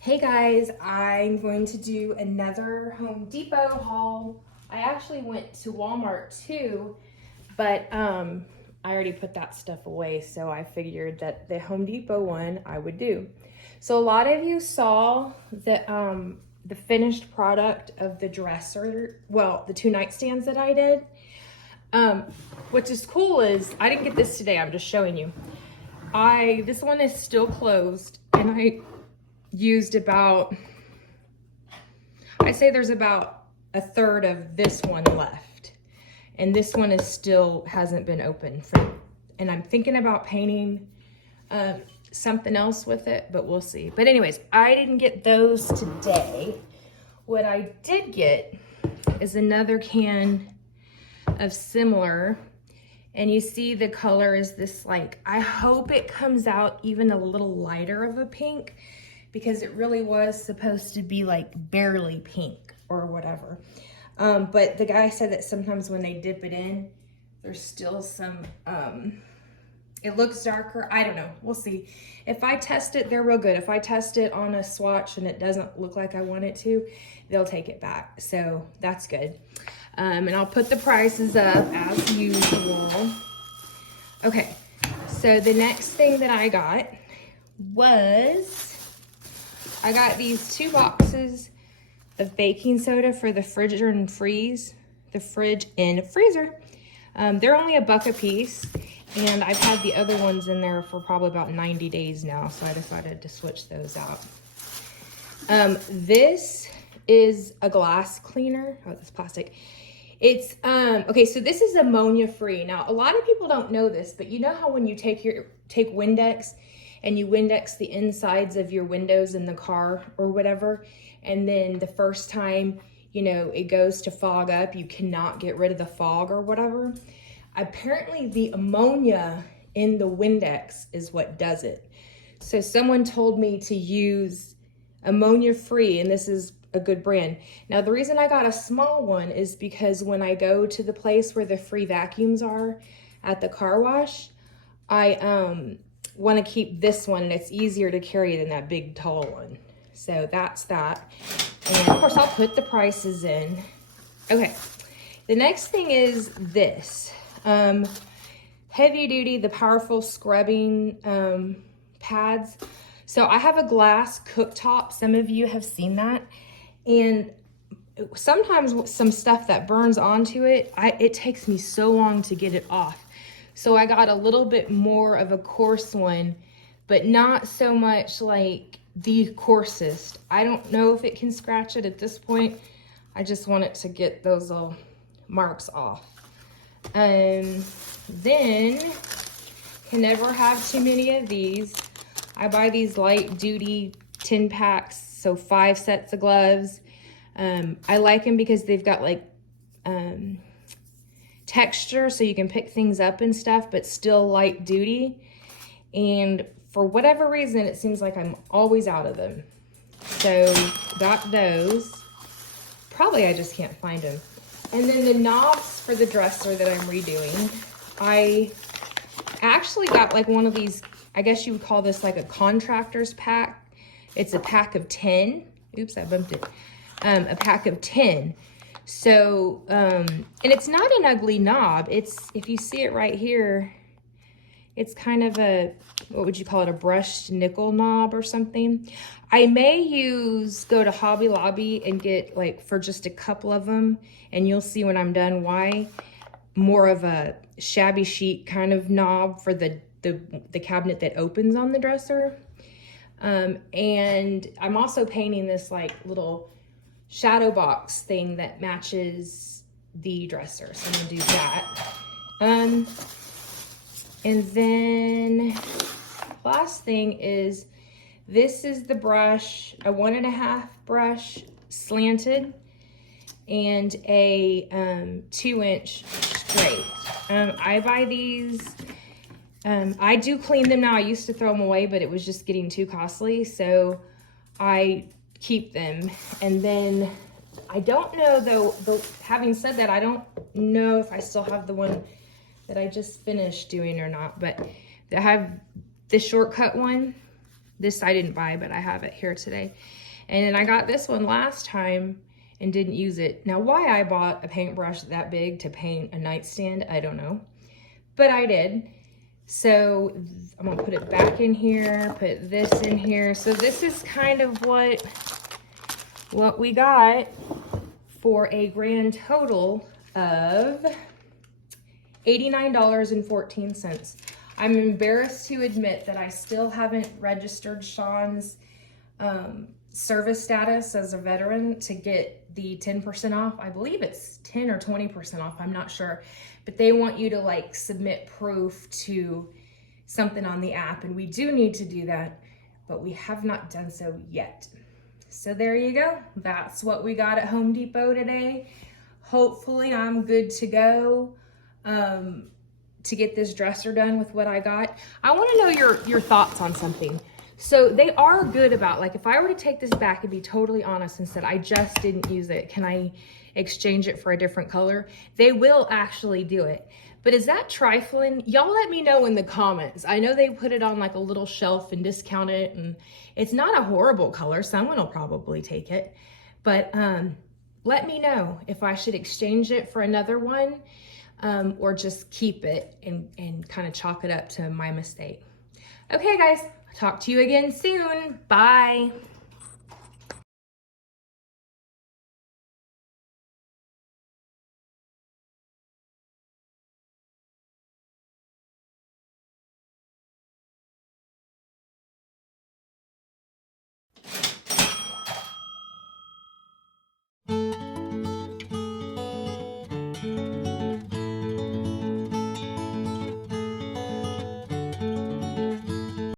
Hey guys, I'm going to do another Home Depot haul. I actually went to Walmart too, but I already put that stuff away, so I figured that the Home Depot one I would do. So a lot of you saw the finished product of the dresser, well, the two nightstands that I did. Which is cool is, I didn't get this today, I'm just showing you. This one is still closed, and I used about, I'd say there's about a third of this one left. And this one is still hasn't been opened. And I'm thinking about painting something else with it, but we'll see. But anyways, I didn't get those today. What I did get is another can of similar. And you see the color is this, like, I hope it comes out even a little lighter of a pink, because it really was supposed to be like barely pink or whatever. But the guy said that sometimes when they dip it in, there's still some, it looks darker. I don't know, we'll see. If I test it, they're real good. If I test it on a swatch and it doesn't look like I want it to, they'll take it back. So that's good. And I'll put the prices up as usual. Okay, so the next thing that I got was, I got these 2 boxes of baking soda for the fridge and freeze, the fridge and freezer. They're only $1 a piece, and I've had the other ones in there for probably about 90 days now, so I decided to switch those out. This is a glass cleaner. Oh, it's plastic. It's, okay, so this is ammonia free. Now, a lot of people don't know this, but you know how when you take Windex and you Windex the insides of your windows in the car or whatever, and then the first time, you know, it goes to fog up, you cannot get rid of the fog or whatever. Apparently the ammonia in the Windex is what does it. So someone told me to use ammonia free, and this is a good brand. Now, the reason I got a small one is because when I go to the place where the free vacuums are at the car wash, I want to keep this one, and it's easier to carry than that big tall one. So that's that. And of course I'll put the prices in. Okay, the next thing is this heavy duty, the powerful scrubbing pads. So I have a glass cooktop. Some of you have seen that. And sometimes some stuff that burns onto it, it takes me so long to get it off. So I got a little bit more of a coarse one, but not so much like the coarsest. I don't know if it can scratch it at this point. I just want it to get those little marks off. Then, can never have too many of these. I buy these light duty 10 packs, so 5 sets of gloves. I like them because they've got like texture, so you can pick things up and stuff, but still light duty. And for whatever reason, it seems like I'm always out of them. So got those. Probably I just can't find them. And then the knobs for the dresser that I'm redoing, I actually got like one of these, I guess you would call this like a contractor's pack. It's a pack of 10. Oops, I bumped it. A pack of 10. So, and it's not an ugly knob. It's, if you see it right here, it's kind of a, what would you call it? A brushed nickel knob or something. I may go to Hobby Lobby and get like for just a couple of them, and you'll see when I'm done why. More of a shabby chic kind of knob for the cabinet that opens on the dresser. And I'm also painting this like little shadow box thing that matches the dresser. So I'm gonna do that. And then last thing is, this is the brush, a 1.5 brush slanted, and a 2-inch straight. I buy these. I do clean them now. I used to throw them away, but it was just getting too costly, so I keep them. And then I don't know though, having said that, I don't know if I still have the one that I just finished doing or not, but I have the shortcut one, This I didn't buy, but I have it here today. And then I got this one last time and didn't use it. Now, why I bought a paintbrush that big to paint a nightstand, I don't know. But I did. So I'm gonna put it back in here, put this in here. So this is kind of what we got for a grand total of $89.14. I'm embarrassed to admit that I still haven't registered Sean's service status as a veteran to get the 10% off. I believe it's 10 or 20% off, I'm not sure. But they want you to like submit proof to something on the app, and we do need to do that, but we have not done so yet. So there you go. That's what we got at Home Depot today. Hopefully I'm good to go to get this dresser done with what I got. I want to know your thoughts on something. So they are good about, like, if I were to take this back and be totally honest and said, I just didn't use it, can I exchange it for a different color? They will actually do it. But is that trifling? Y'all let me know in the comments. I know they put it on like a little shelf and discount it, and it's not a horrible color. Someone will probably take it. But let me know if I should exchange it for another one or just keep it and kind of chalk it up to my mistake. Okay, guys. Talk to you again soon. Bye.